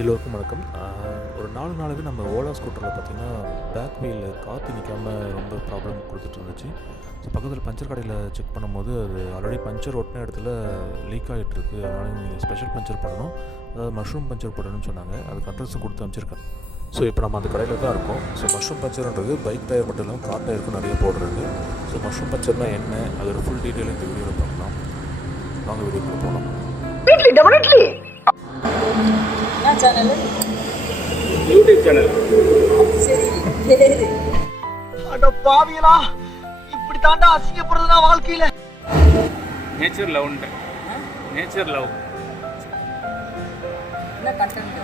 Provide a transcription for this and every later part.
எல்லோருக்கும் வணக்கம். ஒரு 4 நாளாகவே நம்ம ஓலா ஸ்கூட்டரில் பார்த்திங்கன்னா பேக் வீலில் காற்று நிற்காம ரொம்ப ப்ராப்ளம் கொடுத்துட்டு இருந்துச்சு. ஸோ பக்கத்தில் பஞ்சர் கடையில் செக் பண்ணும்போது அது ஆல்ரெடி பஞ்சர் ஒட்டின இடத்துல லீக் ஆகிட்டுருக்கு. அதனால் நீங்கள் ஸ்பெஷல் பஞ்சர் பண்ணணும், அதாவது மஷ்ரூம் பஞ்சர் போடணும்னு சொன்னாங்க. அதுக்கு அட்ரஸும் கொடுத்து அனுப்பிச்சிருக்கேன். ஸோ இப்போ நம்ம அந்த கடையில் தான் இருக்கோம். ஸோ மஷ்ரூம் பஞ்சர்ன்றது பைக் டயர் மட்டும் இல்லாமல் கார் டயருக்கும் நிறைய போடுறது. ஸோ மஷ்ரூம் பஞ்சர்னால் என்ன, அதோட ஃபுல் டீட்டெயில் இந்த வீடியோவில் பார்க்கலாம். வாங்க வீடியோக்குள்ளே போகலாம். Channel YouTube channel. சரி தெரியுது. அட பாவியலா, இப்படி தாண்டா அசிங்கப்படுறதுனா வாழ்க்கையில. நேச்சர் லவ்ன்ற நேச்சர் லவ் என்ன கண்டென்ட்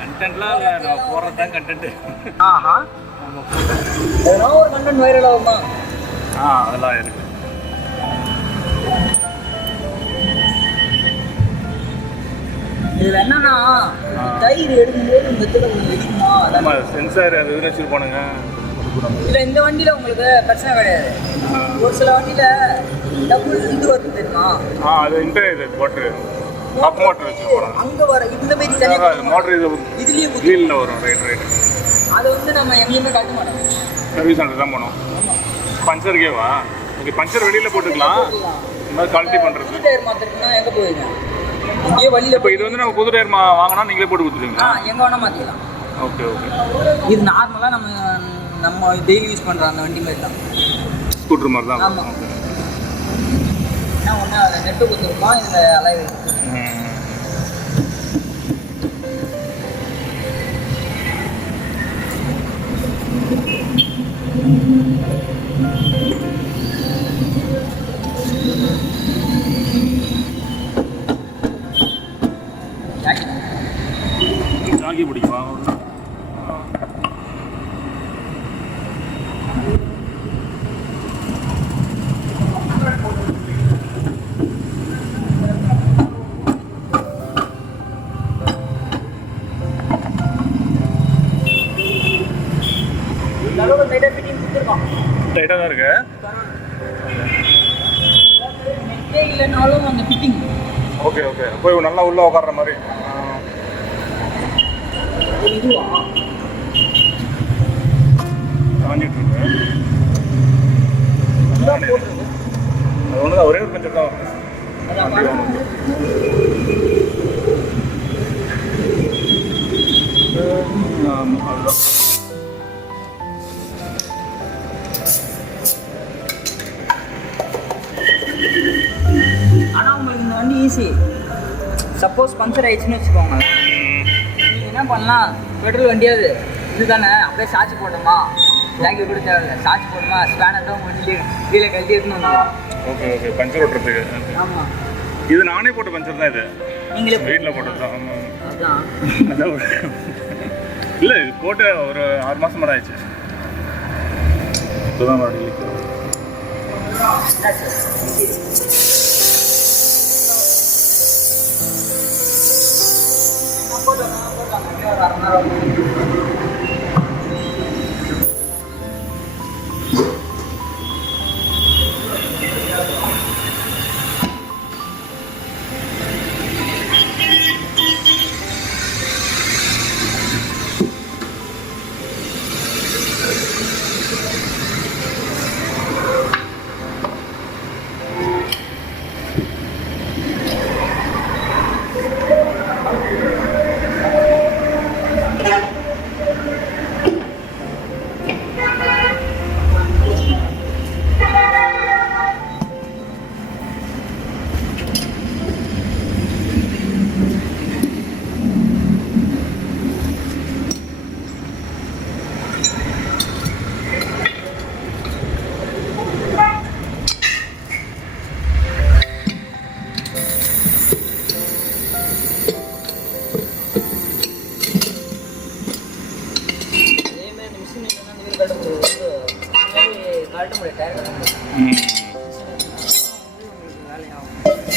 கண்டென்ட்லாம் இல்லை, நான் போடுறது தான் கண்டென்ட். ஆஹா, எதனா ஒரு கண்டென்ட் வைரல் ஆகுமா? அதெல்லாம் இருக்கு. இதுல என்னன்னா தயிர் எடுக்கும்போது இந்த இடத்துல கொஞ்சம் வெடிக்குமா? நம்ம சென்சார் அது இதுன்னு வச்சுருப்பானுங்க. இல்லை, இந்த வண்டியில உங்களுக்கு பிரச்சனை கிடையாது. ஒரு சில வண்டியில டபுள் இது வருது தெரியுமா? அது இது மோட்ரு அப் மோட்ரு வச்சுருப்பாங்க. அங்கே வர இந்த மாதிரி தனியாக மோட்ரு இது இதுலேயே வீலில் வரும். ரைட் அதை வந்து நம்ம எங்கேயுமே கட்ட மாட்டோம். சர்வீஸ் சென்டர் தான் போனோம். பஞ்சருக்கேவா? ஓகே, பஞ்சர் வெளியில் போட்டுக்கலாம். இந்த மாதிரி குவாலிட்டி பண்ணுறது. புது டயர் மாத்திரத்துனா எங்கே போவீங்க? இங்கே வழியில் இப்போ இது வந்து நம்ம புது டயர் வாங்கினா நீங்களே போட்டு கொடுத்துருவீங்களா? எங்கே வேணால் மாற்றிக்கலாம். ஓகே. இது நார்மலாக நம்ம டெய்லி யூஸ் பண்ணுற அந்த வண்டி மாதிரி தான், ஸ்கூட்டர் மாதிரி தான். ஆமாம். ஏன்னா ஒன்று அதில் நெட்டு கொடுத்துருக்கோம், இந்த அலைவு ஜாக்கி பிடிக்குமா? டைட்டாக ஃபிட்டிங் கொடுத்துருக்கோம். டைட்டாக தான் இருக்கு. நெட்டே இல்லைனாலும் அந்த ஃபிட்டிங் ஓகே. போய் நல்லா உள்ளே உட்கார்ற மாதிரி. இதுவா காஞ்சிட்டு இருக்கு. அது ஒன்று தான், ஒரே ஒரு பஞ்சர் தான் வரும். அதுதான். ஆனால் உங்களுக்கு இந்த வண்டி ஈஸி. சப்போஸ் பஞ்சர் ஆயிடுச்சுன்னு வச்சுக்கோங்க, நீங்கள் என்ன பண்ணலாம், பெட்ரோல் வண்டியாது இது தானே, அப்படியே சார்ஜ் போட்டோமா, ஜாக்கி கூட தேவையில்லை, சார்ஜ் போட்டோமா, ஸ்பேனர் தான் வண்டி கீழே கழட்டி எடுத்துன்னு வந்துடும். ஓகே. பஞ்சர் ஓட்டுறதுக்கு. ஆமாம், இது நானே போட்ட பஞ்சர் தான். இது நீங்களே வீட்டில் போட்டது தான். அதுதான். இல்லை, இது போட்டு ஒரு 6 மாதம் மேலே ஆயிடுச்சு. இப்போதான் மறுபடியும் ஒரு அரை மணி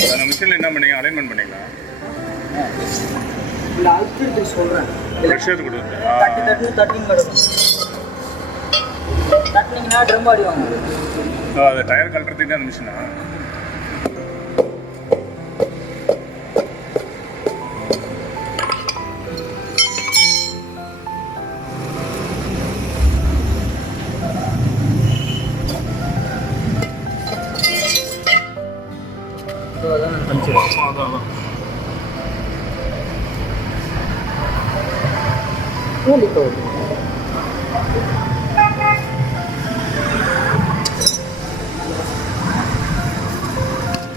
நேரம் மிஷினில் என்ன பண்ணீங்க? அலைன்மெண்ட் பண்ணீங்களா? இல்லை, அழுத்தி சொல்கிறேன். ப்ரெஷர் கொடுத்து தட்டிங் கிடக்கும். தட்டினீங்கன்னா ட்ரம் அடிவாங்க. அது டயர் கழட்டுறதுக்கு தான் அந்த மிஷினா? லீக் ஆகுது.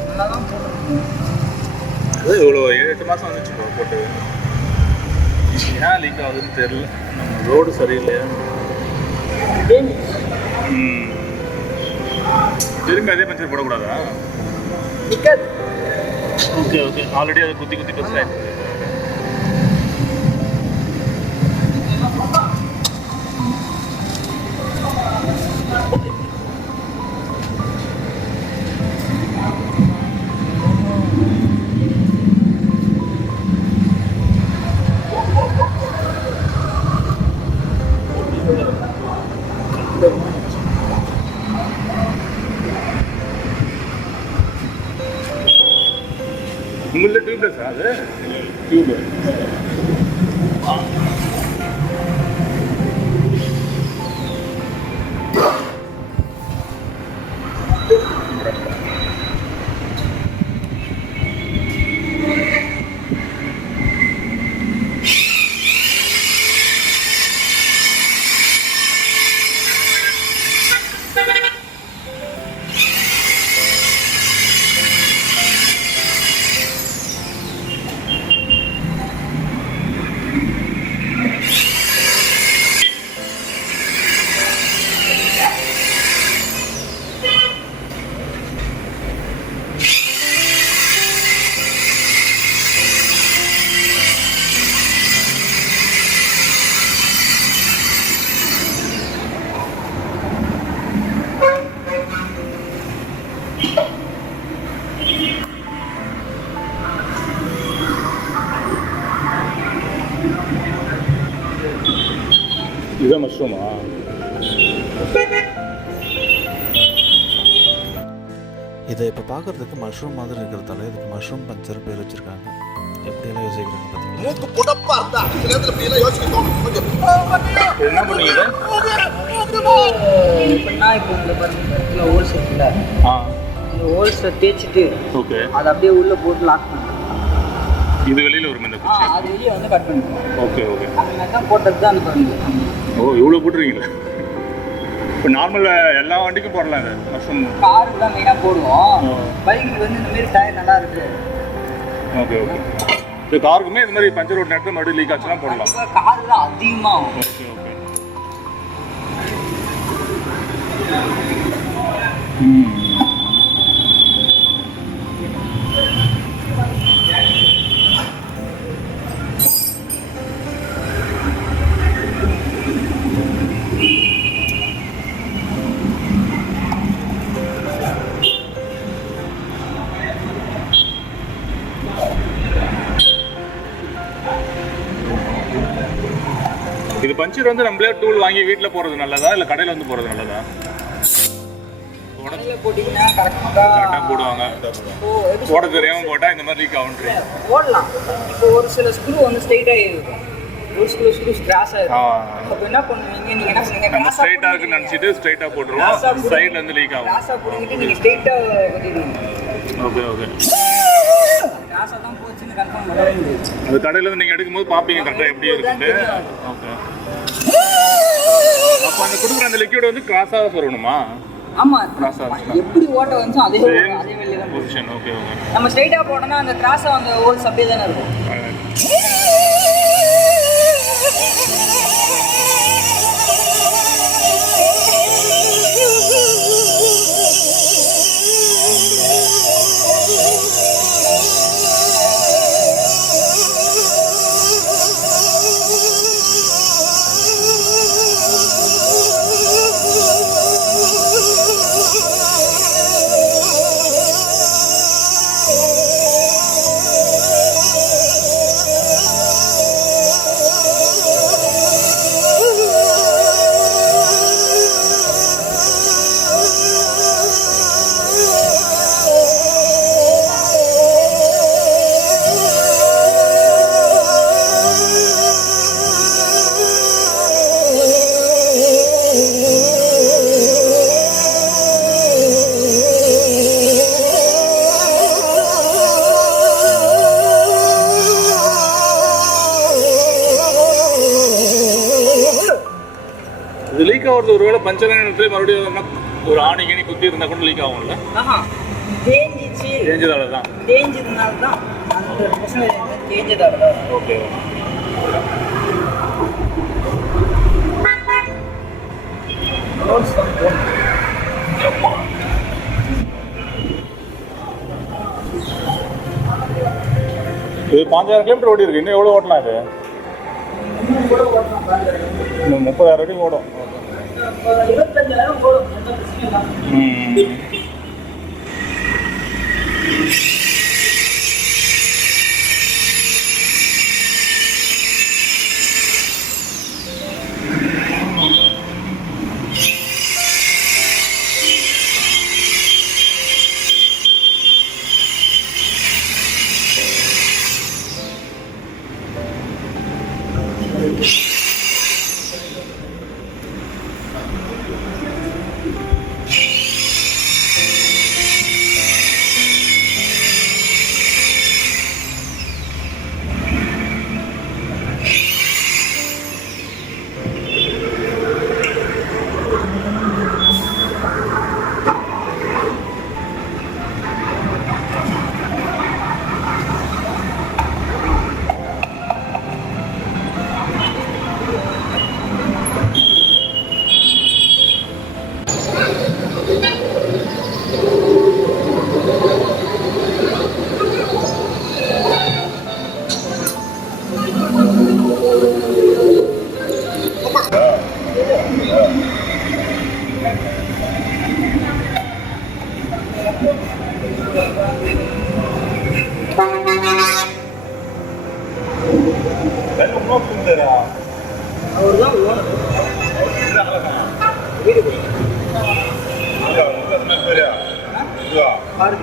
நல்லா தான் போட்டுருக்கோம். அது இவ்வளோ 7-8 மாதம் வந்துச்சு ப்ரோ போட்டு. ஏன் லீக் ஆகுதுன்னு தெரியல. நம்ம ரோடு சரியில்லையா? திரும்பி அதே பஞ்சர் போடக்கூடாதா? நிற்காது. ஓகே ஓகே, ஆல்ரெடி அதை குத்தி குத்தி பஸ் ஆகிடுச்சு. உங்களது டியூப்லெஸ்ஸா அது? டியூப். இதுதான் மஷ்ரூமா? இதை இப்போ பார்க்குறதுக்கு மஷ்ரூம் மாதிரி இருக்கிறதால இதுக்கு மஷ்ரூம் பஞ்சர் பேர் வச்சுருக்காங்க. எப்படியெல்லாம் யோசிக்கிறாங்க பார்த்தீங்களா? மூக்கு புடப்பா இருந்தா இந்த நேரத்துல இப்படி எல்லாம் யோசிக்க தோணும் கொஞ்சம். என்ன பண்ணுவீங்க? எப்படின்னா இப்போ இந்த பாருங்க ஹோல்ஸ் இருக்குல்ல, ஆ இந்த ஹோல்ஸை தேய்ச்சிட்டு ஓகே. அதை அப்படியே உள்ளே போட்டு லாக் பண்ணுறோம். இது வெளியில் ஒரு இந்த குச்சி. அது வெளியே வந்து கட் பண்ணுறோம். Okay okay. அந்த மாதிரி தான் போட்டது தான் அந்த பாருங்க. ஓ இவ்வளோ போட்டுருக்கீங்களா? இப்போ நார்மலாக எல்லா வண்டிக்கும் போடலாம் இது மஷ்ரூம். காருக்கு தான் மெயினாக போடுவோம். பைக்குக்கு வந்து இந்த மாதிரி டயர் நல்லா இருக்கு. Okay okay. இந்த காருக்குமே இந்த மாதிரி பஞ்சர் ஓட்ட நேரத்தில் மறுபடியும் லீக் ஆச்சுன்னா போடலாம். காரு தான் அதிகமாகும். Okay okay. இது பஞ்சர் வந்து நம்மளே டூல் வாங்கி வீட்டில் போகிறது நல்லதா இல்லை கடையில் வந்து போகிறது நல்லதா? கடையில் போட்டிங்கன்னா கரெக்டாக போடுவாங்க. போட தெரியாமல் போட்டால் இந்த மாதிரி லீக் ஆகுன்றீங்க. போடலாம். இப்போ ஒரு சில ஸ்க்ரூ வந்து ஸ்ட்ரைட்டாக இருக்கும், ஒரு சில ஸ்க்ரூ கிராஸாக இருக்கும். அப்போ என்ன பண்ணுவீங்க, நீங்கள் என்ன பண்ணுவீங்க, நம்ம ஸ்ட்ரைட்டாக இருக்குன்னு நினச்சிட்டு ஸ்ட்ரைட்டாக போட்டுருவோம், சைடில் இருந்து லீக் ஆகும். கிராஸாக போட்டுக்கிட்டு நீங்கள் ஸ்ட்ரைட்டாக கட்டிடுவீங்க. Okay okay. கிராஸாக தான் போச்சுன்னு கன்ஃபார்ம் பண்ணவே முடியாது. அது கடையில் இருந்து நீங்கள் எடுக்கும்போது பார்ப்பீங்க கரெக்டாக எப்படி இருக்குன்னு. ஓகே. அப்போ அந்த கொடுக்குற அந்த லிக்விட் வந்து கிராஸாக சொல்லணுமா? ஆமாம், கிராஸாக எப்படி ஓட்ட வந்து அதே வெளியே தான் பொசிஷன். Okay okay. நம்ம ஸ்ட்ரைட்டாக போட்டோம்னா அந்த கிராஸாக அந்த ஹோல்ஸ் அப்படியே தானே இருக்கும். லீக் ஆகிறது ஒருவேளை பஞ்சர் நேரத்துல மறுபடியும் என்ன ஒரு ஆணி கணி குத்தி இருந்தால் கூட லீக் ஆகும்ல? தேஞ்சதால தான். தேஞ்சதுனால தான் 100% தேஞ்சதால தான். ஓகே. இது 5000 கிலோமீட்டர் ஓடி இருக்கு. இன்னும் எவ்வளோ ஓட்டலாம் இது? இன்னும் 30,000 வரைக்கும் ஓடும். 25,000 ஓடும். அவர்தான் ஓனர். வீடு பாருங்க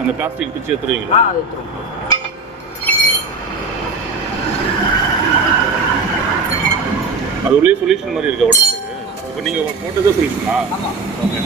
அந்த பிளாஸ்டிக் பிச்சு எடுத்துருவீங்களா? அது எடுத்துருவோம். அது உள்ளே சொல்யூஷன் மாதிரி இருக்கா உடம்புக்கு? இப்போ நீங்கள் போட்டதே சொல்யூஷனா? ஆமாம். ஓகே.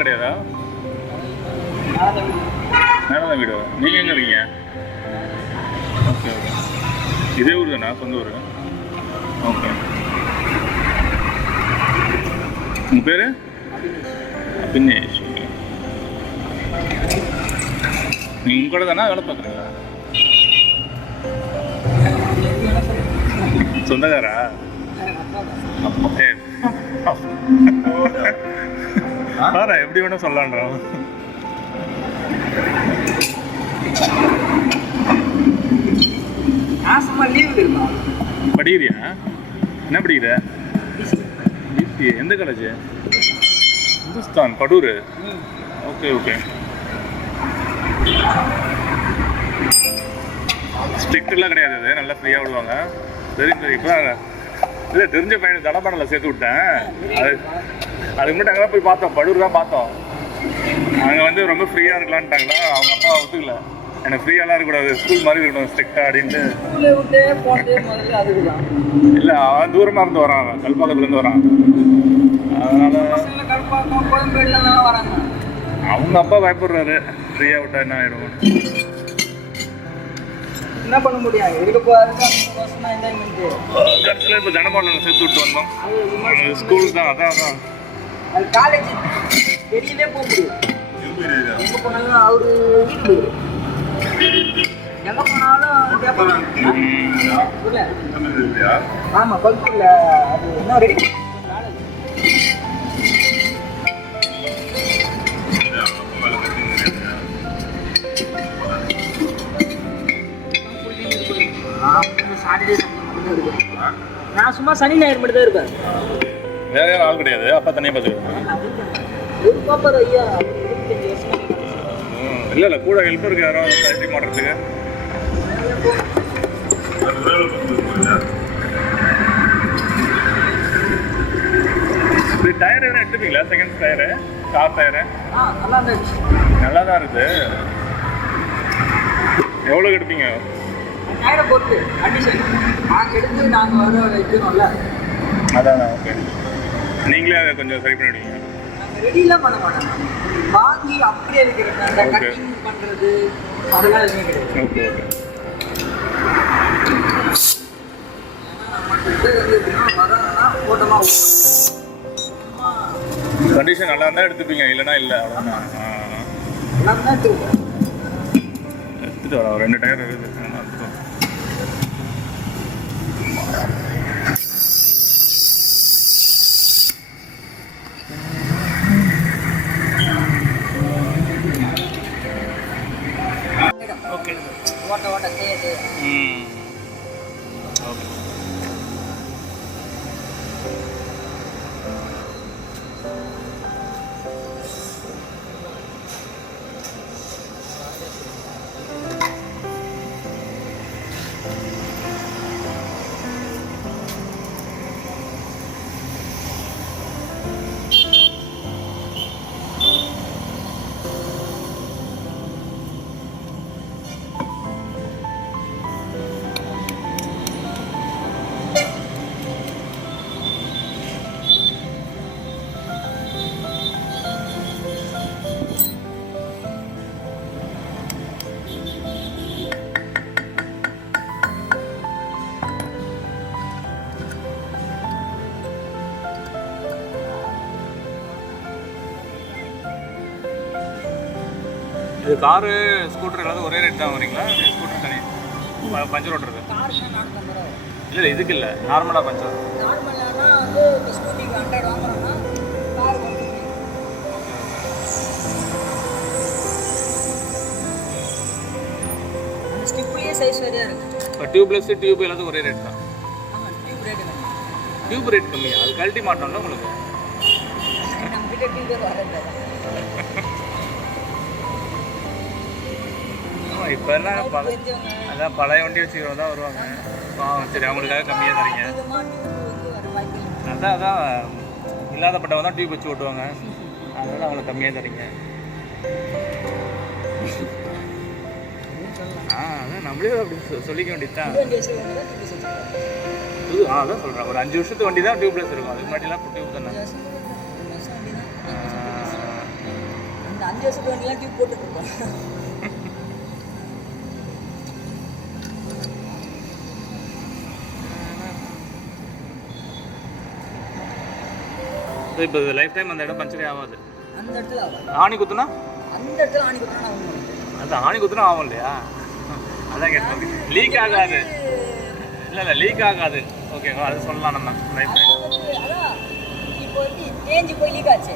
கிடையாதா? நேரம் வீடு. நீங்கள் எங்கே இருக்கீங்க? Okay okay. இதே ஊர் தானா? சொந்த ஊர்? ஓகே. உங்கள் பேர்? அபினேஷ். நீங்கள் உங்க கூட தானே வேலை பார்க்குறீங்களா? சொந்தக்காரா? ஆனா எப்படி வேணா சொல்லலாம்டா. லீவு படிக்கிறியா? என்ன படிக்கிற? எந்த college? Hindustan Padur. Okay okay. ஸ்ட்ரிக்ட்லாம் கிடையாது, அது நல்லா ஃப்ரீயாக விடுவாங்க. சரி சரி. இப்போ இல்லை தெரிஞ்ச பையனை தடப்பாடலில் சேர்த்து விட்டேன். அதுக்கு முன்னாடி அங்கே தான் போய் பார்த்தோம், படூர் தான் பார்த்தோம். அங்கே வந்து ரொம்ப ஃப்ரீயாக இருக்கலான்ட்டாங்களா, அவங்க அப்பா ஒத்துக்கல. எனக்கு ஃப்ரீயாலாம் இருக்கக்கூடாது, ஸ்கூல் மாதிரி இருக்கணும் ஸ்ட்ரிக்டாக அப்படின்ட்டு. இல்லை அவன் தூரமாக இருந்து வரான், அவன் கல்பாக்கத்துலேருந்து வரான். அதனால் அவங்க அப்பா பயப்படுறாரு, ஃப்ரீயாக விட்டா என்ன ஆகிடும். என்ன பண்ண முடியும், இருக்க போகிறது கடைசியில் இப்போ தனபாலில் சேர்த்து விட்டு வந்தோம். ஸ்கூல் தான், அதான் அதான் அது காலேஜ் வெளியிலே போக முடியும். எங்கே போனாலும் அவரு வீட்டு எங்கே போனாலும் கேட்பாங்க. ஆமாம் பல்கூரில் அது இன்னும் ரெடி சாட்டர்டே மட்டும்தான் இருக்கேன். நான் சும்மா சனி ஞாயிறு மட்டும் தான் இருப்பேன். வேற யாரும் ஆள் கிடையாது, அப்பா தனியாக பார்த்துக்கிட்டேன். ஒரு பாப்பர் ஐயா 25 வருஷம். இல்லை இல்லை கூட ஹெல்ப்பருக்கு யாரும் கழட்டி மாட்டுறதுக்கு. டயர் எதுவும் எடுத்துப்பீங்களா? செகண்ட் டயரு, கார் டயரு நல்லா இருந்துச்சு. நல்லா தான் இருக்குது. எவ்வளோ எடுப்பீங்க? டயரை பொறுத்து கண்டிஷன் நாங்கள் எடுத்து நாங்கள் வர வைக்கணும்ல. அதான் ஓகே. நீங்களே அதை கொஞ்சம் சரி பண்ணிவிடுவீங்க? நாங்கள் ரெடிலாம் பண்ண மாட்டோம், வாங்கி அப்படியே இருக்கிறது, அந்த கட்டிங் பண்ணுறது அதெல்லாம் எதுவுமே கிடையாது. Okay okay. கண்டிஷன் நல்லா இருந்தால் எடுத்துப்பீங்க, இல்லைன்னா இல்லை. அவ்வளோதான். எடுத்துகிட்டு வரேன், ஒரு 2 டயர் இருக்குது. ஓகே ஓட்ட ஓட்ட செய்யுது. ஓகே. இது காரு ஸ்கூட்டர் எல்லாத்தையும் ஒரே ரேட் தான் வரீங்களா? ஸ்கூட்டர் தனி பஞ்சர் ஓட்டுறது? காருக்கு 450 ரூபா. இல்லை இதுக்கு இல்லை, நார்மலாக பஞ்சர். நார்மலானா வந்து இப்போ ஸ்கூட்டிக்கு 100 வாங்குறோம்னா காருக்கு 150. அந்த ஸ்டிப்லேயே சைஸ் சரியாக இருக்குது. இப்போ டியூப்லெஸ் டியூப் எல்லாத்துக்கும் ஒரே ரேட் தான். ஆமாம், டியூப் ரேட்டு கம்மி. டியூப் ரேட் கம்மியா? அது கழட்டி மாட்டோம்ல உங்களுக்கு? நம்ம கிட்ட டியூப் வரது. ஆமாம், இப்போ எல்லாம் அதான் பழைய வண்டி வச்சுக்கிறவங்க தான் வருவாங்க. சரி, அவங்களுக்காக கம்மியாக தரீங்க. அதான் அதான் இல்லாதப்பட்டவங்க தான் டியூப் வச்சு ஓட்டுவாங்க, அதனால அவங்களுக்கு கம்மியாக தரீங்க. அதான் நம்மளே அப்படி சொல்லிக்க வேண்டியது தான். அதான் சொல்கிறேன், ஒரு 5 வருஷத்து வண்டி தான் டியூப்லெஸ் இருக்கும். அதுக்கு முன்னாடிலாம் டியூப் தானே. அந்த 5 வருஷத்து வண்டிலாம் டியூப் போட்டுருக்கோம். இப்போ லைஃப் டைம் அந்த இடம் பஞ்சரே ஆகாது. அந்த இடத்துல ஆகும். ஆணி குத்துனா? அந்த இடத்துல ஆணி குத்துனா ஆகும். அதான் ஆணி குத்துனா ஆகும் இல்லையா? அதான் கேட்டேன். லீக் ஆகாது. இல்லை இல்லை, லீக் ஆகாது. ஓகேவா? அது சொல்லலாம் நம்ம லைஃப் டைம். அதான் இப்போ வந்து தேஞ்சு போய் லீக் ஆச்சு.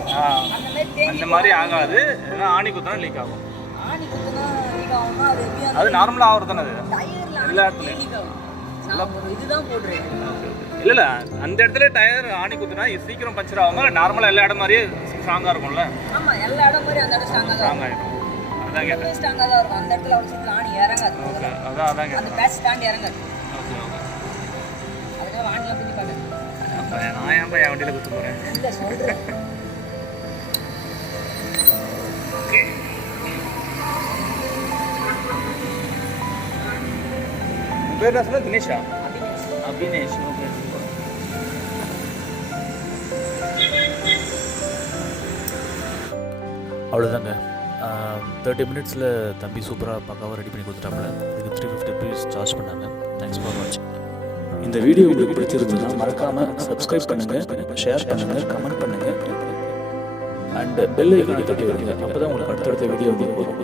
அந்த மாதிரி ஆகாது. ஏன்னா ஆணி குத்துனா லீக் ஆகும். ஆணி குத்துனா லீக் ஆகும்னா அது எப்படி? அது நார்மலாக ஆகுறது தானே. அது டயர்ல எல்லா இடத்துலையும் லீக் ஆகும். இதுதான் போடுறேன். இல்லை இல்லை அந்த இடத்துல டயர் ஆணி குத்துனா இது சீக்கிரம் பஞ்சர் ஆகுமா இல்லை நார்மலாக எல்லா இடம் மாதிரியே ஸ்ட்ராங்காக இருக்கும்ல? ஆமாம், எல்லா இடம் மாதிரி அந்த இடம் ஸ்ட்ராங்காக தான் ஸ்ட்ராங் ஆகிடும். அதான் கேட்டேன். ஸ்ட்ராங்காக தான் இருக்கும். அந்த இடத்துல அவ்வளோ சீக்கிரம் ஆணி இறங்காது. ஓகே அதான் அந்த கேட்டேன். பேட்ச் தாண்டி இறங்காது. Okay okay. அதுக்காக ஆணிலாம் குத்தி காட்டு. அப்போ நான் ஏன் என் வண்டியில் குத்து போகிறேன்? இல்லை சொல்கிறேன். ஓகே. உன் பேர் என்ன சொன்ன? தினேஷா? அபினேஷ். ஓகே. அவ்வளோதாங்க. 30 மினிட்ஸில் தம்பி சூப்பராக பக்காவாக ரெடி பண்ணி கொடுத்துட்டாப்புல. இதுக்கு 350 ருபீஸ் சார்ஜ் பண்ணாங்க. தேங்க்ஸ் ஃபார் வாட்சிங். இந்த வீடியோ உங்களுக்கு பிடிச்சிருந்ததுன்னா மறக்காமல் சப்ஸ்கிரைப் பண்ணுங்கள், ஷேர் பண்ணுங்கள், கமெண்ட் பண்ணுங்கள் அண்ட் பெல் ஐக்கானை தட்டி விடுங்க. அப்போ தான் உங்களுக்கு அடுத்தடுத்த வீடியோ வரும்.